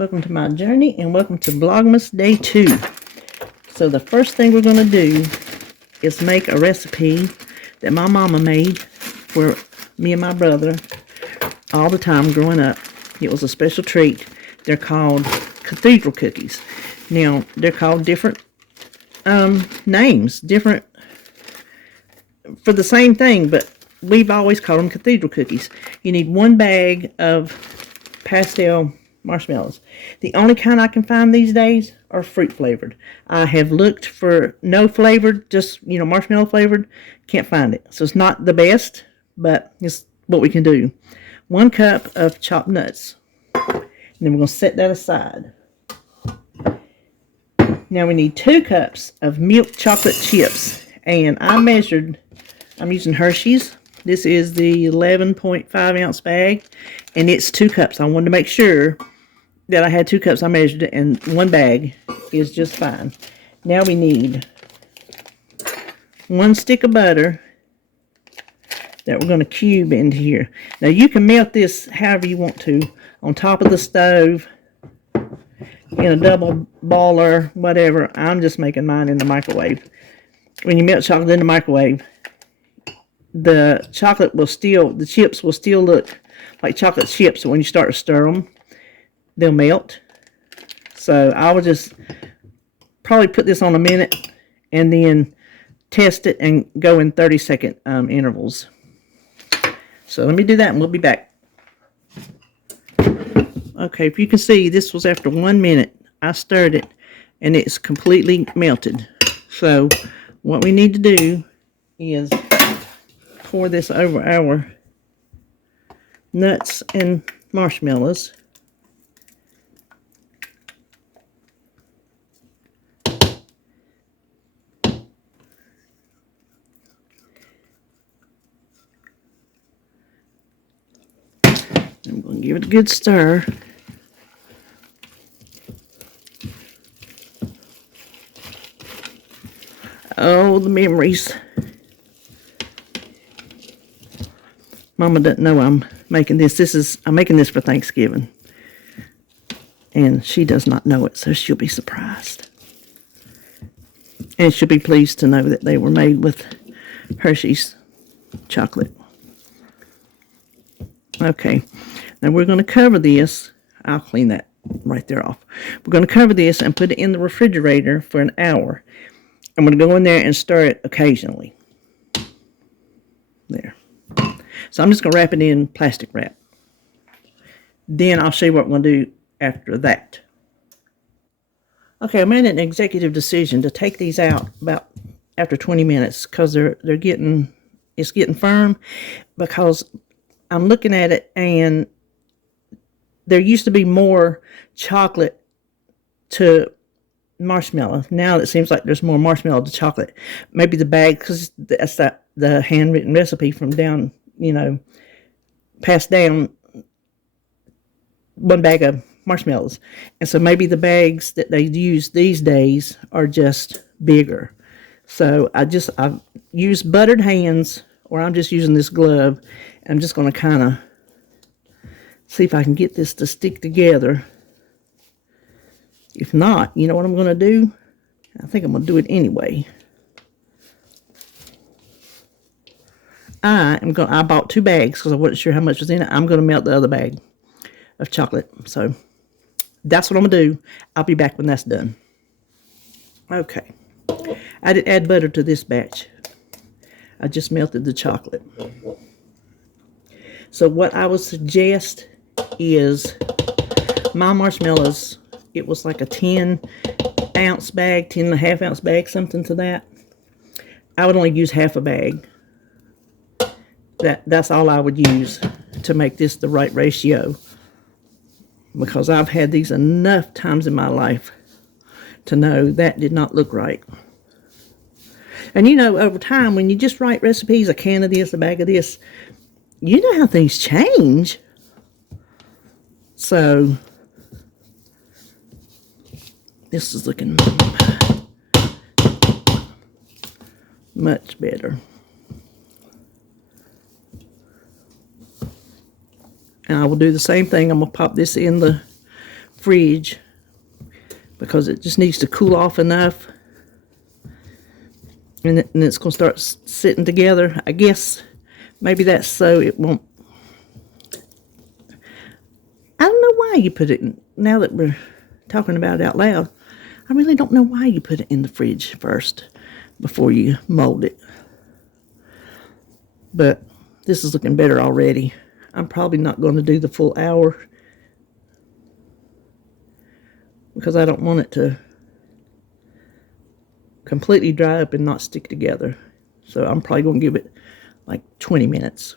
Welcome to my journey and welcome to Vlogmas Day 2. So the first thing we're going to do is make a recipe that my mama made for me and my brother all the time growing up. It was a special treat. They're called Cathedral Cookies. Now, they're called different names, different for the same thing, but we've always called them Cathedral Cookies. You need 1 bag of pastel marshmallows. The only kind I can find these days are fruit flavored. I have looked for no flavored, just, marshmallow flavored. Can't find it. So it's not the best, but it's what we can do. 1 cup of chopped nuts. And then we're going to set that aside. Now we need 2 cups of milk chocolate chips. And I'm using Hershey's. This is the 11.5 ounce bag. And it's 2 cups. I wanted to make sure that I had 2 cups. I measured it, and 1 bag is just fine. Now we need 1 stick of butter that we're going to cube into here. Now you can melt this however you want to, on top of the stove, in a double boiler, whatever. I'm just making mine in the microwave. When you melt chocolate in the microwave, the chips will still look like chocolate chips. When you start to stir them, they'll melt. So I will just probably put this on a minute and then test it and go in 30-second intervals. So let me do that and we'll be back. Okay, if you can see, this was after 1 minute. I stirred it and it's completely melted. So what we need to do is pour this over our nuts and marshmallows. I'm going to give it a good stir. Oh, the memories. Mama doesn't know I'm making this. I'm making this for Thanksgiving. And she does not know it, so she'll be surprised. And she'll be pleased to know that they were made with Hershey's chocolate. Okay, now we're going to cover this. I'll clean that right there off. We're going to cover this and put it in the refrigerator for an hour. I'm going to go in there and stir it occasionally. There. So I'm just going to wrap it in plastic wrap. Then I'll show you what we're going to do after that. Okay, I made an executive decision to take these out about after 20 minutes because it's getting firm, because I'm looking at it and there used to be more chocolate to marshmallow. Now it seems like there's more marshmallow to chocolate. Maybe the bag, because that's the handwritten recipe from down, passed down, 1 bag of marshmallows. And so maybe the bags that they use these days are just bigger. So I've used buttered hands, or I'm just using this glove. I'm just going to kind of see if I can get this to stick together. If not, you know what I'm going to do? I think I'm going to do it anyway. I bought 2 bags because I wasn't sure how much was in it. I'm going to melt the other bag of chocolate. So that's what I'm going to do. I'll be back when that's done. Okay. I did add butter to this batch. I just melted the chocolate. So what I would suggest is my marshmallows, it was like a 10-ounce bag, 10.5-ounce bag, something to that. I would only use half a bag. That's all I would use to make this the right ratio, because I've had these enough times in my life to know that did not look right. And over time, when you just write recipes, a can of this, a bag of this, you know how things change. So this is looking much better. And I will do the same thing. I'm going to pop this in the fridge because it just needs to cool off enough. And it's going to start sitting together. I guess maybe that's so it won't. I don't know why you put it in. Now that we're talking about it out loud, I really don't know why you put it in the fridge first before you mold it. But this is looking better already. I'm probably not going to do the full hour because I don't want it to completely dry up and not stick together. So I'm probably going to give it like 20 minutes.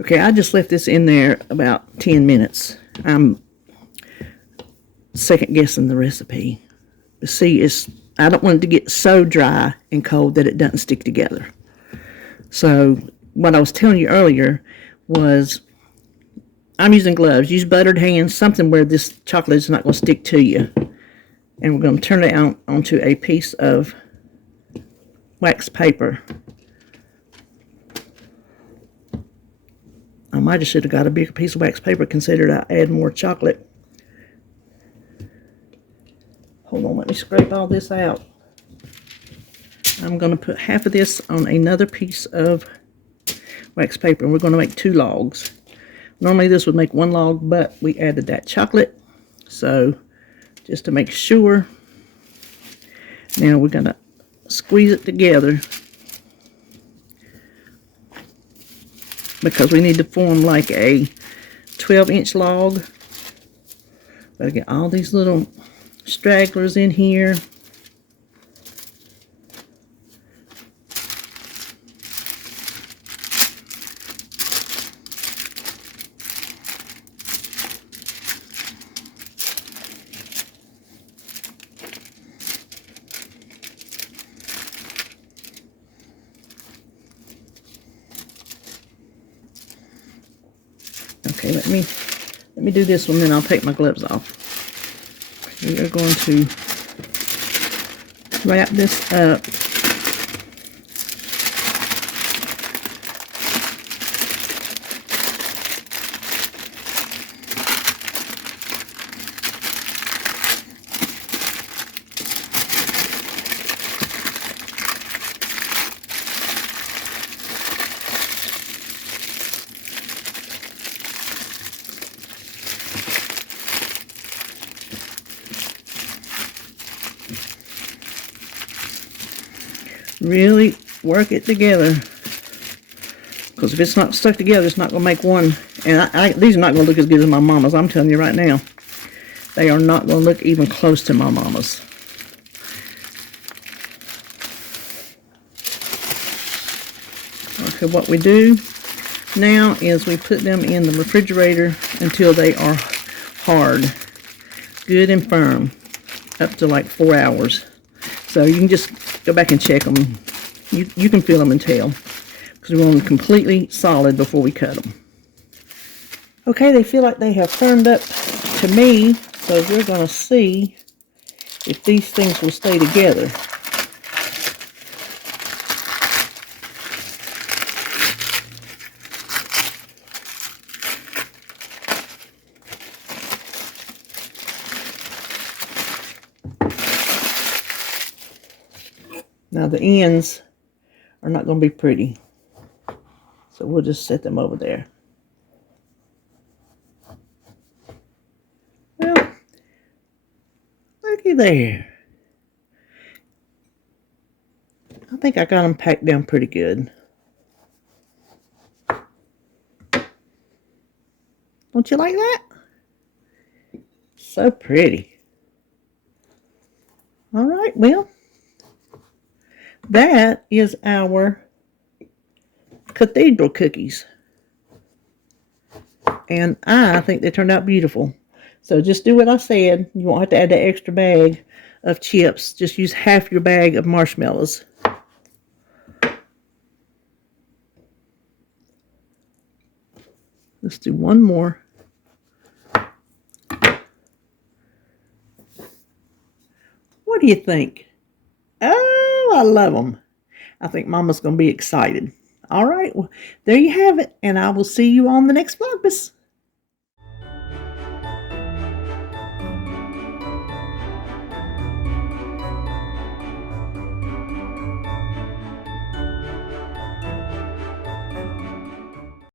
Okay, I just left this in there about 10 minutes. I'm second guessing the recipe. See, I don't want it to get so dry and cold that it doesn't stick together. So what I was telling you earlier was I'm using gloves. Use buttered hands, something where this chocolate is not going to stick to you. And we're going to turn it out onto a piece of wax paper. I might have should have got a bigger piece of wax paper considering I add more chocolate. Hold on, let me scrape all this out. I'm going to put half of this on another piece of wax paper, and we're going to make 2 logs. Normally this would make 1 log, but we added that chocolate. So just to make sure, now we're going to squeeze it together because we need to form like a 12-inch log. Gotta get all these little stragglers in here. Okay, let me do this one, then I'll take my gloves off. We are going to wrap this up. Really work it together, because if it's not stuck together, it's not going to make one. And these are not going to look as good as my mama's. I'm telling you right now, they are not going to look even close to my mama's. Okay, what we do now is we put them in the refrigerator until they are hard, good and firm, up to like 4 hours. So you can just go back and check them. You can feel them and tell, because we want them completely solid before we cut them. Okay, they feel like they have firmed up to me, so we're going to see if these things will stay together. Now the ends are not going to be pretty, so we'll just set them over there. Well, looky there. I think I got them packed down pretty good. Don't you like that? So pretty. All right, well, that is our Cathedral Cookies. And I think they turned out beautiful. So just do what I said. You won't have to add that extra bag of chips. Just use half your bag of marshmallows. Let's do one more. What do you think? Oh, I love them. I think Mama's going to be excited. All right, well, there you have it, and I will see you on the next Vlogmas.